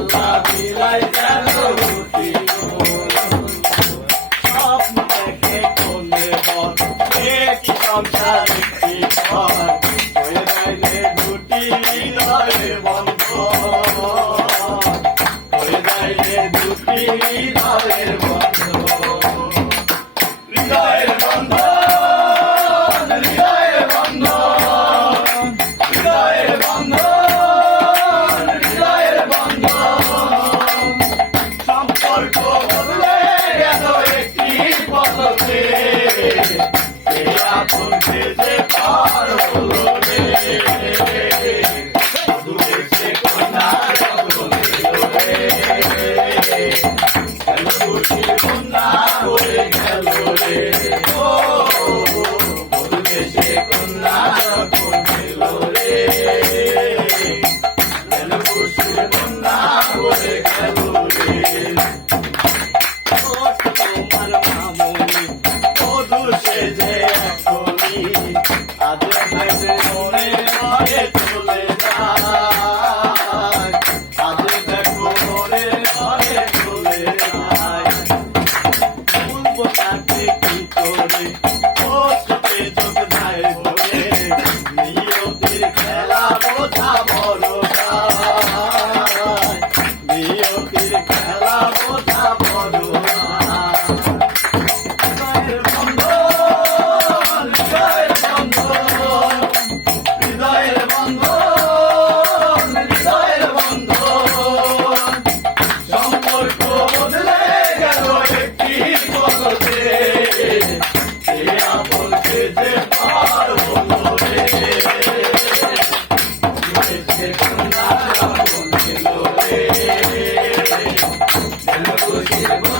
আল্লাহ মিলাই చేసుకున్నా খেলা বোঝাব। Cuando